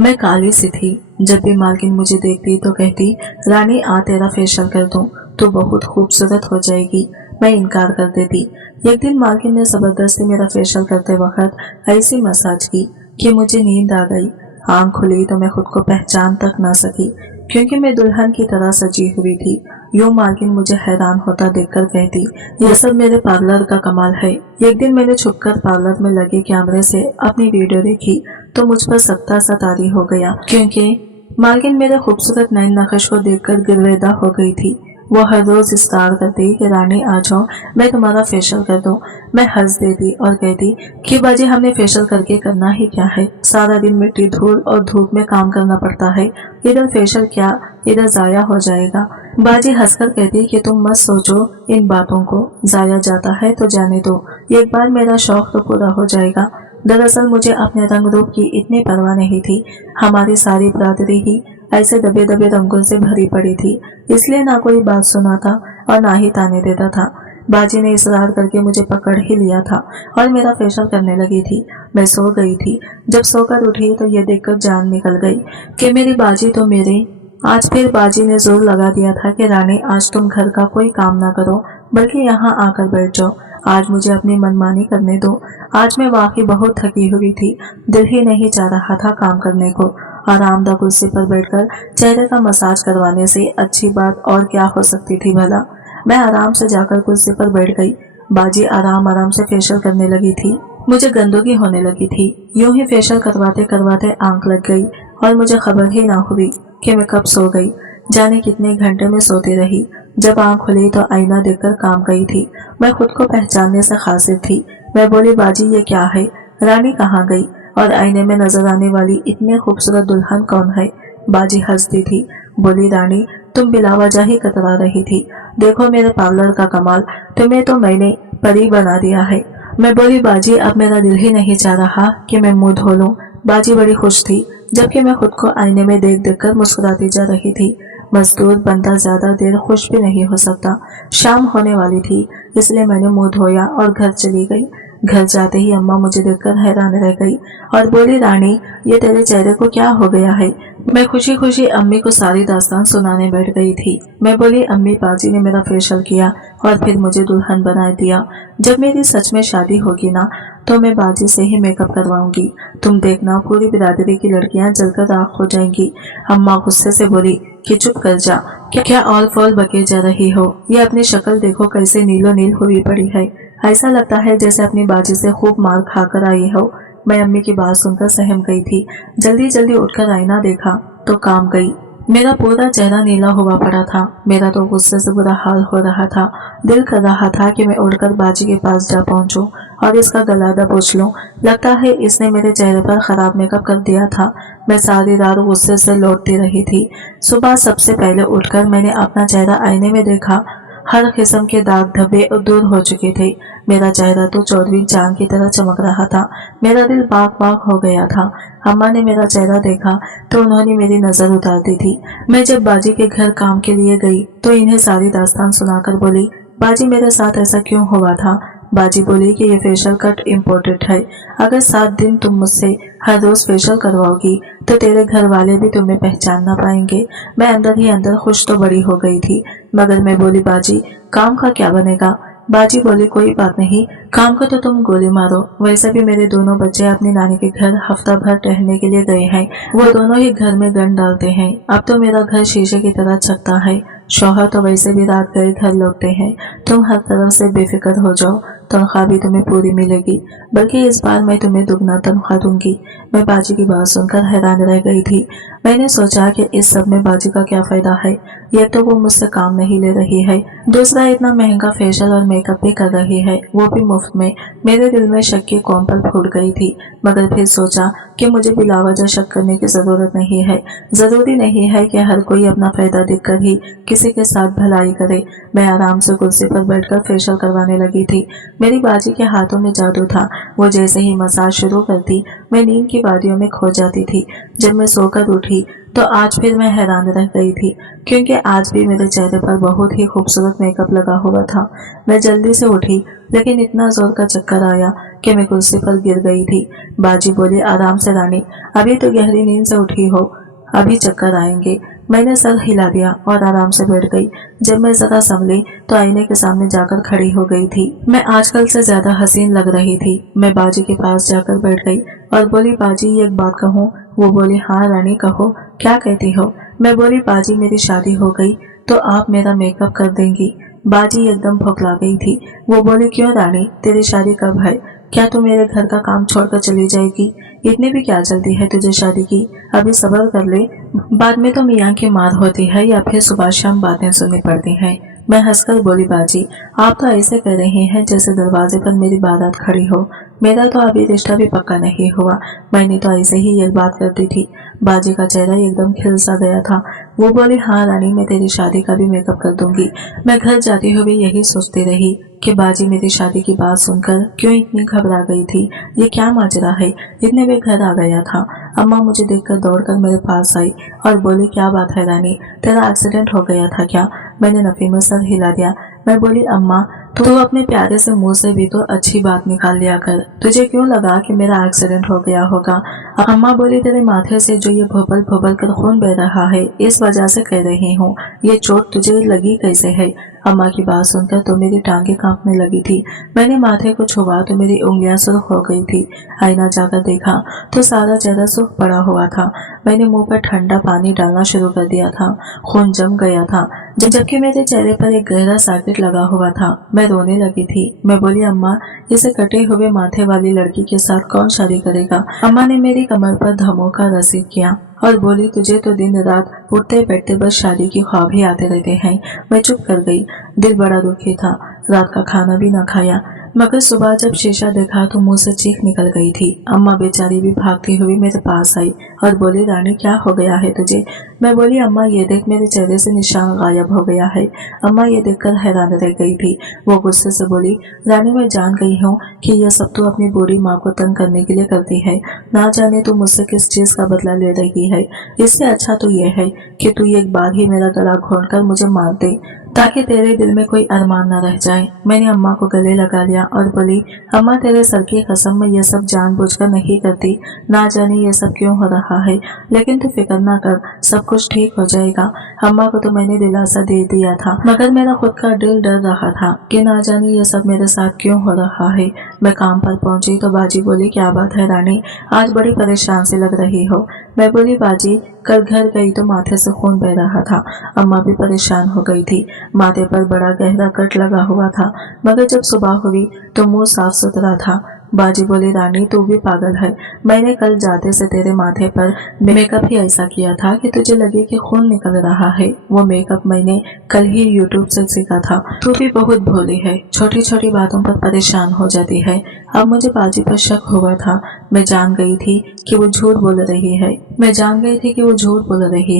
मैं काली सी थी। जब भी मालकिन मुझे देखती तो कहती, रानी आ तेरा फेशियल कर दूं, तो बहुत खूबसूरत हो जाएगी। मैं इनकार कर देती। एक दिन मालकिन ने जबरदस्ती मेरा फेशियल करते वक्त ऐसी मसाज की कि मुझे नींद आ गई। आंख खुली तो मैं खुद को पहचान तक न सकी, क्योंकि मैं दुल्हन की तरह सजी हुई थी। यूं मालकिन मुझे हैरान होता देखकर कहती, यह सब मेरे पार्लर का कमाल है। एक दिन मैंने छुपकर पार्लर में लगे कैमरे से अपनी वीडियो देखी तो मुझ पर सख्ता सा तारी हो गया, क्योंकि मालकिन मेरे खूबसूरत नए नक्श को देखकर गिरवेदा हो गई थी। वो हर रोज इस्तार करती कि रानी आ जाओ, मैं तुम्हारा फेशियल कर दूं। मैं हंस देती और कहती कि बाजी हमने फेशियल करके करना ही क्या है, सारा दिन मिट्टी धूल और धूप में काम करना पड़ता है, इधर फेशियल क्या, इधर जाया हो जाएगा। बाजी हंसकर कहती कि तुम मत सोचो इन बातों को, जाया जाता है तो जाने दो, एक बार मेरा शौक तो पूरा हो जाएगा। दरअसल मुझे अपने रंग रूप की इतनी परवाह नहीं थी। हमारी सारी बरादरी ही ऐसे दबे दबे रंगों से भरी पड़ी थी, इसलिए ना कोई बात सुनाता और ना ही ताने देता था। बाजी ने इसरार करके मुझे पकड़ ही लिया था और मेरा फेशियल करने लगी थी। मैं सो गई थी। जब सोकर उठी तो ये देखकर जान निकल गई कि मेरी बाजी तो मेरे। आज फिर बाजी ने जोर लगा दिया था कि रानी आज तुम घर का कोई काम ना करो, बल्कि यहाँ आकर बैठ जाओ। आज मुझे अपनी मनमानी करने दो। आज मैं वाकई बहुत थकी हुई थी, दिल ही नहीं चाह रहा था काम करने को। आरामदायक कुर्सी पर बैठकर चेहरे का मसाज करवाने से अच्छी बात और क्या हो सकती थी भला। मैं आराम से जाकर कुर्सी पर बैठ गई। बाजी आराम आराम से फेशियल करने लगी थी। मुझे गंदगी होने लगी थी। यूं ही फेशियल करवाते करवाते आंख लग गई और मुझे खबर ही ना हुई कि मैं कब सो गई। जाने कितने घंटे में सोती रही। जब आंख खुली तो आईना देखकर काम गई थी। मैं खुद को पहचानने से खासिर थी। मैं बोली, बाजी ये क्या है, रानी कहाँ गई और आईने में नजर आने वाली इतनी खूबसूरत दुल्हन कौन है। बाजी हंसती थी, बोली, रानी तुम बिला वजह ही कतरा रही थी, देखो मेरे पार्लर का कमाल, तुम्हें तो मैंने परी बना दिया है। मैं बोली, बाजी अब मेरा दिल ही नहीं चाह रहा कि मैं मुंह धो लूं। बाजी बड़ी खुश थी, जबकि मैं खुद को आईने में देख देख कर मुस्कुराती जा रही थी। मजदूर बंदा ज्यादा देर खुश भी नहीं हो सकता। शाम होने वाली थी, इसलिए मैंने मुंह धोया और घर चली गई। घर जाते ही अम्मा मुझे देखकर हैरान रह गई और बोली, रानी ये तेरे चेहरे को क्या हो गया है। मैं खुशी खुशी अम्मी को सारी दास्तान सुनाने बैठ गई थी। मैं बोली, अम्मी बाजी ने मेरा फेशियल किया और फिर मुझे दुल्हन बना दिया। जब मेरी सच में शादी होगी ना, तो मैं बाजी से ही मेकअप करवाऊंगी। तुम देखना पूरी बिरादरी की लड़कियां जलकर राख हो जाएंगी। अम्मा गुस्से से बोली कि चुप कर जा, क्या ऑल फॉल बके जा रही हो, ये अपनी शक्ल देखो कैसे नीलो नील हुई पड़ी है, ऐसा लगता है जैसे अपनी बाजी से खूब मार खाकर आई हो। मैं अम्मी की बात सुनकर सहम गई थी। जल्दी जल्दी उठकर आईना देखा तो काम गई। मेरा पूरा चेहरा नीला हुआ पड़ा था। मेरा तो गुस्से से बुरा हाल हो रहा था। दिल कर रहा था कि मैं उड़कर बाजी के पास जा पहुंचूं और इसका गला दबोच लूं। लगता है इसने मेरे चेहरे पर खराब मेकअप कर दिया था। मैं सारी रात गुस्से से लौटती रही थी। सुबह सबसे पहले उठकर मैंने अपना चेहरा आईने में देखा। हर किस्म के दाग धब्बे दूर हो चुके थे। मेरा चेहरा तो 14वीं चांद की तरह चमक रहा था। मेरा दिल बाग बाग हो गया था। अम्मा ने मेरा चेहरा देखा तो उन्होंने मेरी नजर उतार दी थी। मैं जब बाजी के घर काम के लिए गई तो इन्हें सारी दास्तान सुनाकर बोली, बाजी मेरे साथ ऐसा क्यों हुआ था। बाजी बोली कि ये फेशियल कट इम्पोर्टेड है। अगर 7 दिन तुम मुझसे हर रोज फेशियल करवाओगी तो तेरे घर वाले भी तुम्हें पहचान ना पाएंगे। मैं अंदर ही अंदर खुश तो बड़ी हो गई थी, मगर मैं बोली, बाजी काम का क्या बनेगा। बाजी बोली, कोई बात नहीं, काम को तो तुम गोली मारो। वैसे भी मेरे दोनों बच्चे अपनी नानी के घर हफ्ता भर ठहरने के लिए गए हैं। वो दोनों ही घर में गन डालते हैं। अब तो मेरा घर शीशे की तरह चकता है। शौहर तो वैसे भी रात गए घर लौटते हैं। तुम हर तरफ से बेफिक्र हो जाओ, तनख्वाह भी तुम्हें पूरी मिलेगी, बल्कि इस बार मैं तुम्हें दुगना तनख्वाह दूंगी। मैं बाजी की बात सुनकर हैरान रह गई थी। मैंने सोचा कि इस सब में बाजी का क्या फायदा है। ये तो वो मुझसे काम नहीं ले रही है, दूसरा इतना महंगा फेशियल और मेकअप भी कर रही है, वो भी मुफ्त में। मेरे दिल में शक की कौंपल फूट गई थी, मगर फिर सोचा कि मुझे बिलावजह शक करने की जरूरत नहीं है। जरूरी नहीं है कि हर कोई अपना फायदा देखकर ही किसी के साथ भलाई करे। मैं आराम से कुर्सी पर बैठकर फेशियल करवाने लगी थी। मेरी बाजी के हाथों में जादू था। वो जैसे ही मसाज शुरू करती मैं नींद की वादियों में खो जाती थी। जब मैं सोकर उठी तो आज फिर मैं हैरान रह गई थी, क्योंकि आज भी मेरे चेहरे पर बहुत ही खूबसूरत मेकअप लगा हुआ था। मैं जल्दी से उठी, लेकिन इतना जोर का चक्कर आया कि मैं कुर्सी पर गिर गई थी। बाजी बोली, आराम से रानी, अभी तो गहरी नींद से उठी हो, अभी चक्कर आएंगे। मैंने सर हिला दिया और आराम से बैठ गई। जब मैं जरा संभली तो आईने के सामने जाकर खड़ी हो गई थी। मैं आजकल से ज्यादा हसीन लग रही थी। मैं बाजी के पास जाकर बैठ गई और बोली, बाजी एक बात कहूँ? वो बोली, हाँ रानी कहो, क्या कहती हो? मैं बोली, बाजी मेरी शादी हो गई तो आप मेरा मेकअप कर देंगी? बाजी एकदम भौंकला गई थी। वो बोली, क्यों रानी, तेरी शादी कब है? क्या तू मेरे घर का काम छोड़कर चली जाएगी? इतनी भी क्या जल्दी है तुझे शादी की? अभी सब्र कर ले, बाद में तो मियाँ की मार होती है या फिर सुबह शाम बातें सुननी पड़ती हैं। मैं हंसकर बोली, बाजी आप तो ऐसे कह रहे हैं जैसे दरवाजे पर मेरी बारात खड़ी हो। मेरा तो अभी रिश्ता भी पक्का नहीं हुआ। मैंने तो ऐसे ही ये बात करती थी। बाजी का चेहरा एकदम खिल सा गया था। वो बोली, हाँ रानी, मैं तेरी शादी का भी मेकअप कर दूंगी। मैं घर जाती हुई यही सोचती रही कि बाजी मेरी शादी की बात सुनकर क्यों इतनी घबरा गई थी। ये क्या माजरा है? इतने में घर आ गया था। अम्मा मुझे देखकर दौड़कर मेरे पास आई और बोली, क्या बात है रानी, तेरा एक्सीडेंट हो गया था क्या? मैंने नफी में सर हिला दिया। मैं बोली, अम्मा तू अपने प्यारे से मुंह से भी तो अच्छी बात निकाल लिया कर। तुझे क्यों लगा कि मेरा एक्सीडेंट हो गया होगा? अम्मा बोली, तेरे माथे से जो ये भोपल भोपल कर खून बह रहा है, इस वजह से कह रही हूँ। ये चोट तुझे लगी कैसे है? अम्मा की बात सुनकर तो मेरी टांगे कांपने लगी थी। मैंने माथे को छुआ तो मेरी उंगलियां सुर्ख हो गई थी। आईना जाकर देखा तो सारा चेहरा सुर्ख पड़ा हुआ था। मैंने मुंह पर ठंडा पानी डालना शुरू कर दिया था। खून जम गया था, जबकि मेरे चेहरे पर एक गहरा सॉकेट लगा हुआ था। मैं रोने लगी थी। मैं बोली, अम्मा इसे कटे हुए माथे वाली लड़की के साथ कौन शादी करेगा? अम्मा ने मेरी कमर पर धमोका रसीद किया और बोली, तुझे तो दिन रात उठते बैठते बस शादी की ख्वाब ही आते रहते हैं। मैं चुप कर गई। दिल बड़ा दुखी था। रात का खाना भी न खाया, मगर सुबह जब शीशा देखा तो मुंह से चीख निकल गई थी। अम्मा बेचारी भी भागती हुई मेरे पास आई और बोली, रानी क्या हो गया है तुझे? मैं बोली, अम्मा ये देख, मेरे चेहरे से निशान गायब हो गया है। अम्मा ये देखकर हैरान रह गई थी। वो गुस्से से बोली, रानी मैं जान गई हूँ कि यह सब तू अपनी बूढ़ी माँ को तंग करने के लिए करती है। ना जाने तू मुझसे किस चीज का बदला ले रही है। इससे अच्छा तो ये है कि तू एक बार ही मेरा गला घोंटकर मुझे मार दे, ताकि तेरे दिल में कोई अरमान न रह जाए। मैंने अम्मा को गले लगा लिया और बोली, अम्मा तेरे सर की कसम मैं ये सब जानबूझकर नहीं करती। ना जाने ये सब क्यों हो रहा है, लेकिन तू फिक्र ना कर, सब कुछ ठीक हो जाएगा। अम्मा को तो मैंने दिलासा दे दिया था, मगर मेरा खुद का दिल डर रहा था कि ना जाने ये सब मेरे साथ क्यों हो रहा है। मैं काम पर पहुंची तो बाजी बोली, क्या बात है रानी, आज बड़ी परेशान सी लग रही हो? मैं बोली, बाजी कल घर गई तो माथे से खून बह रहा था। अम्मा भी परेशान हो गई थी। माथे पर बड़ा गहरा कट लगा हुआ था, मगर जब सुबह हुई तो मुंह साफ सुथरा था। बाजी बोली, रानी तू भी पागल है। मैंने कल जाते से तेरे माथे पर मेकअप ही ऐसा किया था कि तुझे लगे कि खून निकल रहा है। वो मेकअप मैंने कल ही यूट्यूब से सीखा था। तू भी बहुत भोली है, छोटी छोटी बातों पर परेशान हो जाती है। अब मुझे बाजी पर शक हुआ था। मैं जान गई थी कि वो झूठ बोल रही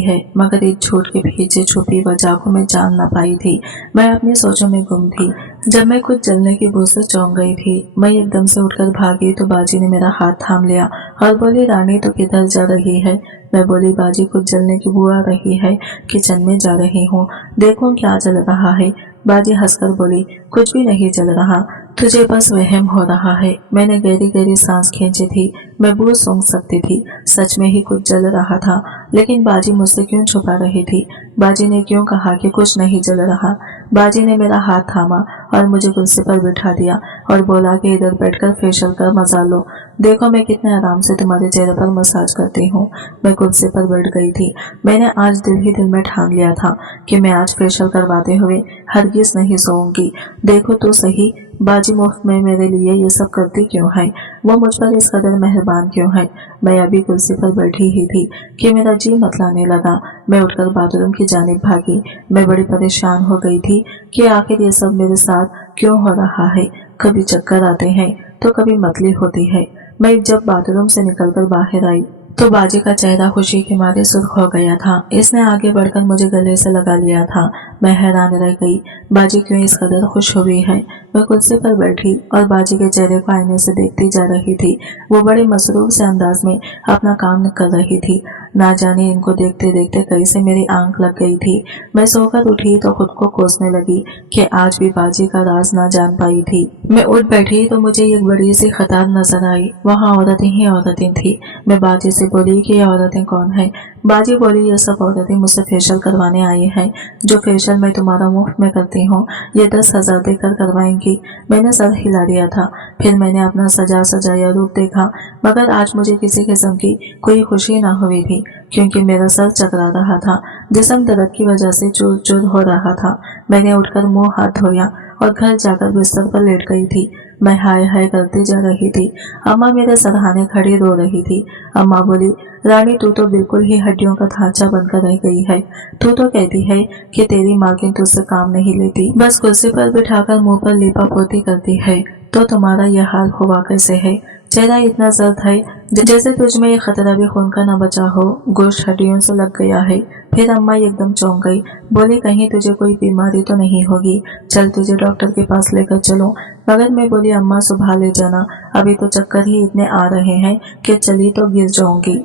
है। मगर इस झूठ के पीछे छुपी वजह को मैं जान ना पाई थी। मैं अपनी सोचों में गुम थी। जब मैं कुछ जलने की बू से चौंक गई थी, मैं एकदम से उठकर भागी तो बाजी ने मेरा हाथ थाम लिया और बोली, रानी तो किधर जा रही है? मैं बोली, बाजी कुछ जलने की बू आ रही है, किचन में जा रही हूँ, देखो क्या जल रहा है। बाजी हंसकर बोली, कुछ भी नहीं जल रहा, तुझे बस वहम हो रहा है। मैंने गहरी गहरी सांस खींची थी। मैं बू सूंघ सकती थी, सच में ही कुछ जल रहा था। लेकिन बाजी मुझसे क्यों छुपा रही थी? बाजी ने क्यों कहा कि कुछ नहीं जल रहा? बाजी ने मेरा हाथ थामा और मुझे कुर्सी पर बिठा दिया और बोला कि इधर बैठकर फेशियल कर मजा लो, देखो मैं कितने आराम से तुम्हारे चेहरे पर मसाज करती हूँ। मैं कुर्सी पर बैठ गई थी। मैंने आज दिल ही दिल में ठान लिया था कि मैं आज फेशियल करवाते हुए हरगिज नहीं सोऊंगी। देखो तो सही, बाजी मुफ्त में मेरे लिए ये सब करती क्यों है? वो मुझ पर इस कदर मेहरबान क्यों है? मैं अभी कुर्सी पर बैठी ही थी कि मेरा जी मतलाने लगा। मैं उठकर बाथरूम की जानिब भागी। मैं बड़ी परेशान हो गई थी कि आखिर ये सब मेरे साथ क्यों हो रहा है। कभी चक्कर आते हैं तो कभी मतली होती है। मैं जब बाथरूम से निकलकर बाहर आई तो बाजी का चेहरा खुशी के मारे सुर्ख हो गया था। इसने आगे बढ़कर मुझे गले से लगा लिया था। मैं हैरान रह गई, बाजी क्यों इस कदर खुश हुई है। मैं कुर्सी पर बैठी और बाजी के चेहरे को आईने से देखती जा रही थी। वो बड़े मसरूफ से अंदाज में अपना काम कर रही थी। ना जाने इनको देखते देखते कैसे मेरी आंख लग गई थी। मैं सोकर उठी तो खुद को कोसने लगी कि आज भी बाजी का राज ना जान पाई थी। मैं उठ बैठी तो मुझे एक बड़ी सी खटार नजर आई। वहाँ औरतें ही औरतें थी। मैं बाजी से बोली कि ये औरतें कौन है। बाजी बोली, ये सब औरतें मुझसे फेशियल करवाने आई हैं। जो फेशियल मैं तुम्हारा मुफ्त में करती हूँ, ये 10,000 देकर करवाएंगी। मैंने सर हिला दिया था। फिर मैंने अपना सजा सजाया रूप देखा, मगर आज मुझे किसी किस्म की कोई खुशी ना हुई थी, क्योंकि मेरा सर चकरा रहा था। जिस्म दर्द की वजह से चूर चूर हो रहा था। मैंने उठकर मुंह हाथ धोया और घर जाकर बिस्तर पर लेट गई थी। मैं हाय हाय करती जा रही थी। अम्मा मेरे सरहाने खड़ी रो रही थी। अम्मा बोली, रानी तू तो बिल्कुल ही हड्डियों का ढांचा बनकर रह गई है। तू तो कहती है कि तेरी मालकिन तुझसे काम नहीं लेती, बस कुर्सी पर बिठाकर मुंह पर लिपा पोती करती है। तो तुम्हारा यह हाल हुआ कैसे है? चेहरा इतना जर्द है जैसे तुझ में एक खतरा भी खून का न बचा हो। गोश्त हड्डियों से लग गया है। फिर अम्मा एकदम चौंक गई। बोली, कहीं तुझे कोई बीमारी तो नहीं होगी? चल तुझे डॉक्टर के पास लेकर चलो। मगर मैं बोली, अम्मा सुबह ले जाना, अभी तो चक्कर ही इतने आ रहे हैं कि चली तो गिर जाऊंगी।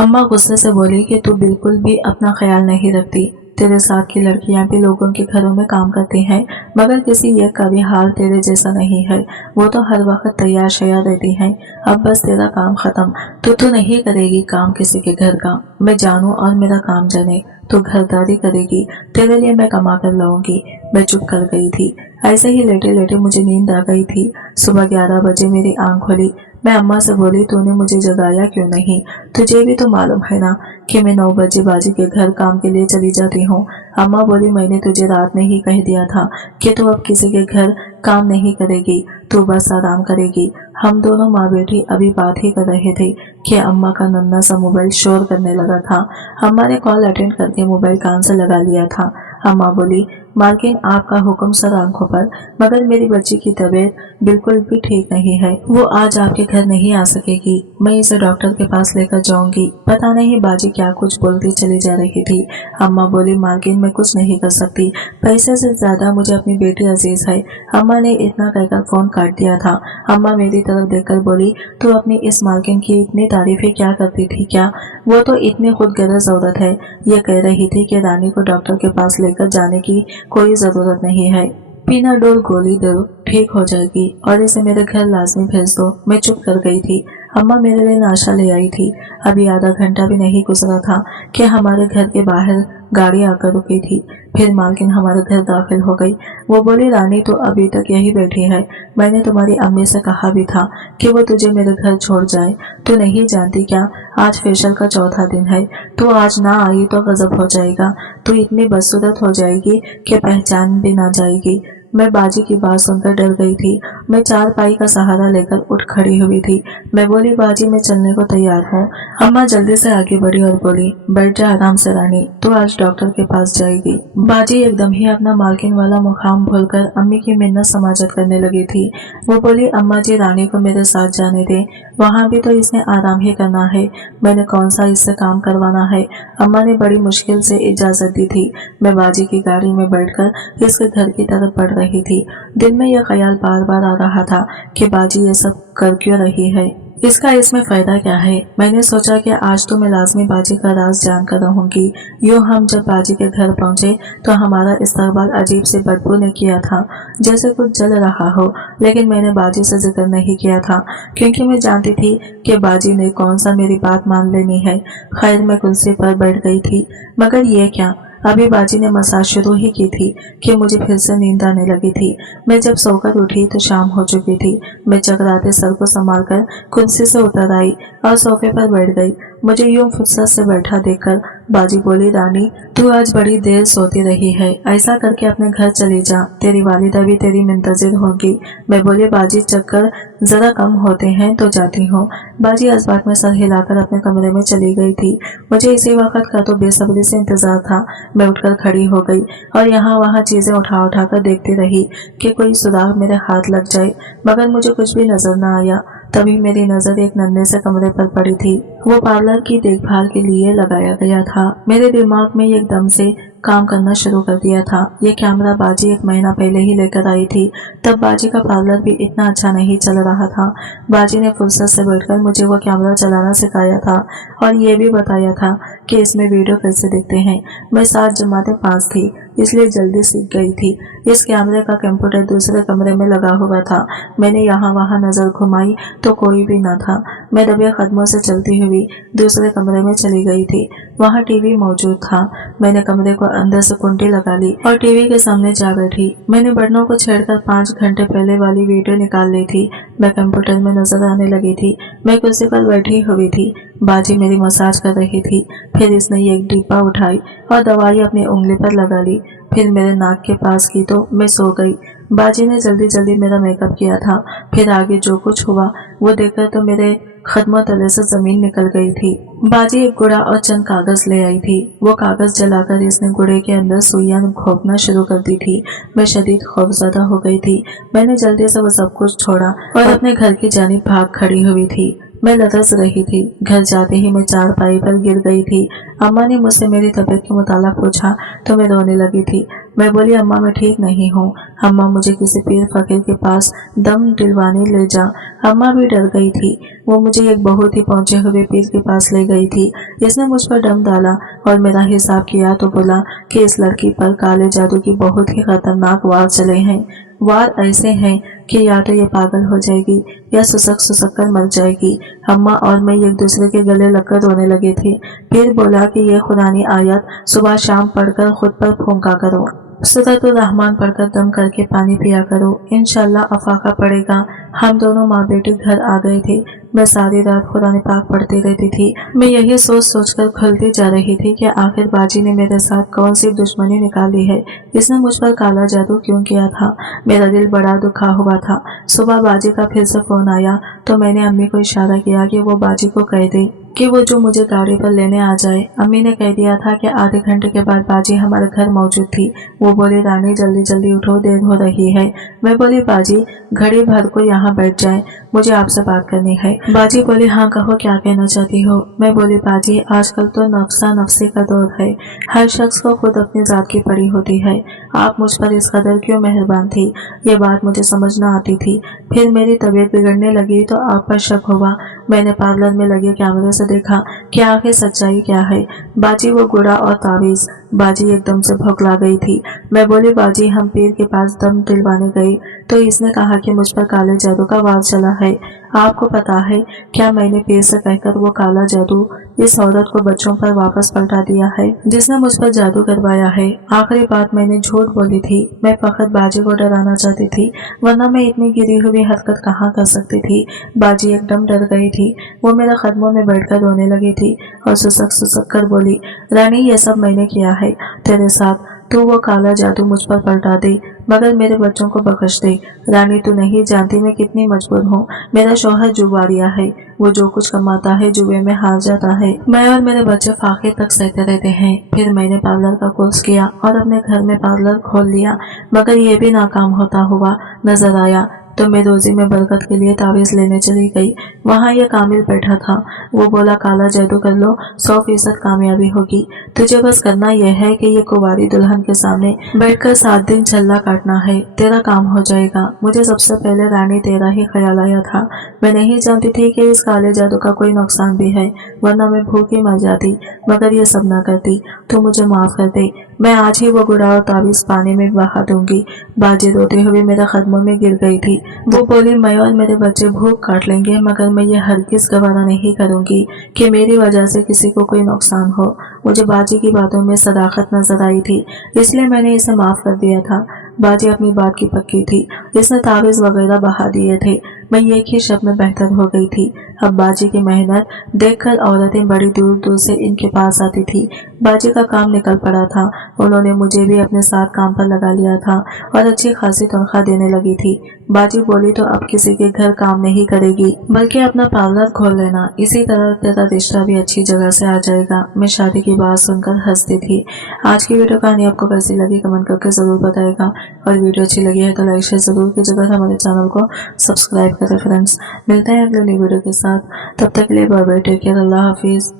अम्मा गुस्से से बोली कि तू बिल्कुल भी अपना ख्याल नहीं रखती। तेरे साथ की लड़कियां भी लोगों के घरों में काम करती हैं, मगर किसी एक का भी हाल तेरे जैसा नहीं है। वो तो हर वक्त तैयार शैयार रहती हैं। अब बस तेरा काम खत्म। तू नहीं करेगी काम किसी के घर का। मैं जानूं और मेरा काम जाने। तू घरदारी करेगी, तेरे लिए मैं कमा कर लाऊंगी। मैं चुप कर गई थी। ऐसे ही लेटे लेटे मुझे नींद आ गई थी। सुबह 11 बजे मेरी आंख खुली। मैं अम्मा से बोली, तूने मुझे जगाया क्यों नहीं? तुझे भी तो मालूम है ना कि मैं 9 बजे बाजी के घर काम के लिए चली जाती हूँ। अम्मा बोली, मैंने तुझे रात में ही कह दिया था कि तू अब किसी के घर काम नहीं करेगी, तू बस आराम करेगी। हम दोनों माँ बेटी अभी बात ही कर रहे थे कि अम्मा का नन्हा सा मोबाइल शोर करने लगा था। अम्मा ने कॉल अटेंड करके मोबाइल कान से लगा लिया था। अम्मा बोली, मालकिन आपका हुक्म सर आंखों पर, मगर मेरी बच्ची की तबीयत बिल्कुल भी ठीक नहीं है। वो आज आपके घर नहीं आ सकेगी। मैं इसे डॉक्टर के पास लेकर जाऊंगी। पता नहीं बाजी क्या कुछ बोलती चली जा रही थी। अम्मा बोली, मालकिन मैं कुछ नहीं कर सकती। पैसे से ज्यादा मुझे अपनी बेटी अजीज है। अम्मा ने इतना कहकर फोन काट दिया था। अम्मा मेरी तरफ देखकर बोली, तू अपनी इस मालकिन की इतनी तारीफें क्या करती थी क्या? वो तो इतनी खुद गरज औरत है। ये कह रही थी कि रानी को डॉक्टर के पास लेकर जाने की कोई जरूरत नहीं है। पिनाडोल गोली दो, ठीक हो जाएगी, और इसे मेरे घर लाजमी भेज दो। मैं चुप कर गई थी। अम्मा मेरे लिए नाश्ता ले आई थी। अभी आधा घंटा भी नहीं गुजरा था कि हमारे घर के बाहर गाड़ी आकर रुकी थी। फिर मालकिन हमारे घर दाखिल हो गई। वो बोली, रानी तो अभी तक यही बैठी है। मैंने तुम्हारी अम्मी से कहा भी था कि वो तुझे मेरे घर छोड़ जाए। तू नहीं जानती क्या, आज फेशियल का चौथा दिन है। तू आज ना आई तो गजब हो जाएगा। तू इतनी बदसूरत हो जाएगी कि पहचान भी ना जाएगी। मैं बाजी की बात सुनकर डर गई थी। मैं चारपाई का सहारा लेकर उठ खड़ी हुई थी। मैं बोली, बाजी मैं चलने को तैयार हूँ। अम्मा जल्दी से आगे बढ़ी और बोली, बैठ जा आराम से रानी, तू आज डॉक्टर के पास जाएगी। बाजी एकदम ही अपना मालकिन वाला मुकाम भूलकर अम्मी की मिन्नत समाजत करने लगी थी। वो बोली, अम्मा जी रानी को मेरे साथ जाने दे, वहाँ भी तो इसने आराम ही करना है। मैंने कौन सा इससे काम करवाना है। अम्मा ने बड़ी मुश्किल से इजाजत दी थी। मैं बाजी की गाड़ी में बैठकर इसके घर की तरफ बढ़ रही थी। दिल में यह ख्याल बार बार आ रहा था कि बाजी ये सब कर क्यों रही है, इसका इसमें फायदा क्या है। मैंने सोचा कि आज तो मैं लाजमी बाजी का राज जान कर रहूंगी। यूं हम जब बाजी के घर पहुंचे तो हमारा इस्तकबाल अजीब से बदबू ने किया था, जैसे कुछ जल रहा हो। लेकिन मैंने बाजी से जिक्र नहीं किया था, क्योंकि मैं जानती थी कि बाजी ने कौन सा मेरी बात मान लेनी है। खैर मैं कुर्सी पर बैठ गई थी, मगर ये क्या, अभी बाजी ने मसाज शुरू ही की थी कि मुझे फिर से नींद आने लगी थी। मैं जब सोकर उठी तो शाम हो चुकी थी। मैं चकराते सर को संभालकर कुर्सी से उतर आई और सोफे पर बैठ गई। मुझे यूं फुर्सत से बैठा देखकर बाजी बोली, रानी तू आज बड़ी देर सोती रही है, ऐसा करके अपने घर चली जा, तेरी वालिदा भी तेरी मुंतजिर होगी। मैं बोली, बाजी चक्कर जरा कम होते हैं तो जाती हूँ। बाजी असबात में सर हिलाकर अपने कमरे में चली गई थी। मुझे इसी वक्त का तो बेसब्री से इंतजार था। मैं उठकर खड़ी हो गई और यहाँ वहाँ चीजें उठा उठा कर देखती रही कि कोई सुराग मेरे हाथ लग जाए, मगर मुझे कुछ भी नजर न आया। तभी मेरी नजर एक नन्हे से कमरे पर पड़ी थी। वो पार्लर की देखभाल के लिए लगाया गया था। मेरे दिमाग में एकदम से काम करना शुरू कर दिया था। ये कैमरा बाजी 1 महीना पहले ही लेकर आई थी। तब बाजी का पार्लर भी इतना अच्छा नहीं चल रहा था। बाजी ने फुर्सत से बैठकर मुझे वो कैमरा चलाना सिखाया था और ये भी बताया था कि इसमें वीडियो कैसे दिखते हैं। मैं 7 जमाते 5 थी, इसलिए जल्दी सीख गई थी। इस कैमरे का कंप्यूटर दूसरे कमरे में लगा हुआ था। मैंने यहाँ वहाँ नजर घुमाई तो कोई भी न था। मैं दबे कदमों से चलती हुई दूसरे कमरे में चली गई थी। वहाँ टीवी मौजूद था। मैंने कमरे को अंदर से कुंडी लगा ली और टीवी के सामने जा बैठी। मैंने बटनों को छेड़कर 5 घंटे पहले वाली वीडियो निकाल ली थी। मैं कंप्यूटर में नजर आने लगी थी। मैं कुर्सी पर बैठी हुई थी। बाजी मेरी मसाज कर रही थी। फिर इसने एक डिब्बा उठाई और दवाई अपनी उंगली पर लगा ली। फिर मेरे नाक के पास की तो मैं सो गई। बाजी ने जल्दी जल्दी मेरा मेकअप किया था। फिर आगे जो कुछ हुआ वो देखकर तो मेरे कदमों तले से जमीन निकल गई थी। बाजी एक गुड़ा और चंद कागज ले आई थी। वो कागज जलाकर इसने गुड़े के अंदर सुइयां घोंपना शुरू कर दी थी। मैं शदीद खौफजदा हो गई थी। मैंने जल्दी से वो सब कुछ छोड़ा और अपने घर की जानिब भाग खड़ी हुई थी। मैं लरस रही थी। घर जाते ही मैं चारपाई पर गिर गई थी। अम्मा ने मुझसे मेरी तबीयत के मुतालिक पूछा तो मैं रोने लगी थी। मैं बोली, अम्मा मैं ठीक नहीं हूँ। अम्मा मुझे किसी पीर फकीर के पास दम दिलवाने ले जा। अम्मा भी डर गई थी। वो मुझे एक बहुत ही पहुंचे हुए पीर के पास ले गई थी। इसने मुझ पर दम डाला और मेरा हिसाब किया तो बोला कि इस लड़की पर काले जादू की बहुत ही खतरनाक वार चले हैं। वार ऐसे हैं कि या तो ये पागल हो जाएगी या सुसक सुसक कर मर जाएगी। अम्मा और मैं एक दूसरे के गले लगकर रोने लगे थे। फिर बोला कि ये खुरानी आयत सुबह शाम पढ़कर खुद पर फूंका करो। सूरतुल रहमान पढ़कर दम करके पानी पिया करो, इंशाल्लाह अफाका पड़ेगा। हम दोनों माँ बेटे घर आ गए थे। मैं सारी रात कुरान पाक पढ़ती रहती थी। मैं यही सोच सोचकर खुलती जा रही थी कि आखिर बाजी ने मेरे साथ कौन सी दुश्मनी निकाली है। इसने मुझ पर काला जादू क्यों किया था। मेरा दिल बड़ा दुखा हुआ था। सुबह बाजी का फिर से फोन आया तो मैंने अम्मी को इशारा किया कि वो बाजी को कह दे कि वो जो मुझे गाड़ी पर लेने आ जाए। अम्मी ने कह दिया था कि आधे घंटे के बाद बाजी हमारे घर मौजूद थी। वो बोली, रानी जल्दी जल्दी उठो, देर हो रही है। मैं बोली, बाजी घड़ी भर को यहाँ बैठ जाए, मुझे आपसे बात करनी है। बाजी बोली, हाँ कहो, क्या कहना चाहती हो। मैं बोली, बाजी आजकल तो नफ्सा नफ्सी का दौर है। हर शख्स को खुद अपनी जात की पड़ी होती है। आप मुझ पर इस कदर क्यों मेहरबान थी। ये बात मुझे समझ न आती थी। फिर मेरी तबीयत बिगड़ने लगी तो आप पर शक हुआ। मैंने पार्लर में लगे कैमरे से देखा कि आखिर सच्चाई क्या है। बाजी वो गुड़ा और तावीज। बाजी एकदम से भौंकला गई थी। मैं बोली, बाजी हम पीर के पास दम दिलवाने गए तो इसने कहा कि मुझ पर काले जादू का वार चला है। आपको पता है क्या मैंने पीर से कहकर वो काला जादू इस औरत को बच्चों पर वापस पलटा दिया है जिसने मुझ पर जादू करवाया है। आखिरी बात मैंने झूठ बोली थी। मैं फकत बाजी को डराना चाहती थी, वरना मैं इतनी गिरी हुई हरकत कहाँ कर सकती थी। बाजी एकदम डर गई थी। वो मेरे कदमों में बैठकर रोने लगी थी और सुसक सुसक कर बोली, रानी ये सब मैंने किया है तेरे साथ। तू वो काला जादू मुझ पर पलटा दे मगर मेरे बच्चों को बख्श दे। रानी तू नहीं जानती मैं कितनी मजबूर हूँ। मेरा शौहर जुआरिया है। वो जो कुछ कमाता है जुए में हार जाता है। मैं और मेरे बच्चे फाके तक सहते रहते हैं। फिर मैंने पार्लर का कोर्स किया और अपने घर में पार्लर खोल लिया, मगर ये भी नाकाम होता हुआ नजर आया। तो मैं रोजी में बरकत के लिए तावीज लेने चली गई। वहाँ ये कामिल बैठा था। वो बोला, काला जादू कर लो, 100% कामयाबी होगी। तुझे बस करना यह है कि ये कुंवारी दुल्हन के सामने बैठकर 7 दिन छल्ला काटना है, तेरा काम हो जाएगा। मुझे सबसे पहले रानी तेरा ही ख्याल आया था। मैं नहीं जानती थी कि इस काले जादू का कोई नुकसान भी है, वरना मैं भूखी मर जाती, मगर ये सब न करती। तो मुझे माफ कर दे। मैं आज ही वो गुड़ा और तावीज पानी में बहा दूंगी। बाजी रोते हुए मेरे कदमों में गिर गई थी। वो बोली, मैं और मेरे बच्चे भूख काट लेंगे, मगर मैं ये हरगिज गवारा नहीं करूंगी कि मेरी वजह से किसी को कोई नुकसान हो। मुझे बाजी की बातों में सदाकत नजर आई थी, इसलिए मैंने इसे माफ कर दिया था। बाजी अपनी बात की पक्की थी। इसने तावीज वगैरह बहा दिए थे। मैं एक ही शब्द में बेहतर हो गई थी। अब बाजी की मेहनत देखकर औरतें बड़ी दूर दूर से इनके पास आती थी। बाजी का काम निकल पड़ा था। उन्होंने मुझे भी अपने साथ काम पर लगा लिया था और अच्छी खासी तनख्वाह देने लगी थी। बाजी बोली तो अब किसी के घर काम नहीं करेगी बल्कि अपना पार्लर खोल लेना, इसी तरह तेरा रिश्ता भी अच्छी जगह से आ जाएगा। मैं शादी की बात सुनकर हंसती थी। आज की वीडियो कहानी आपको कैसी लगी कमेंट करके जरूर बताएगा और वीडियो अच्छी लगी है तो लाइक शेयर जरूर कीजिएगा। हमारे चैनल को सब्सक्राइब करें फ्रेंड्स। मिलते हैं अगले नई वीडियो के साथ, तब तक के लिए बाय बाय, टेक केयर, अल्लाह हाफिज।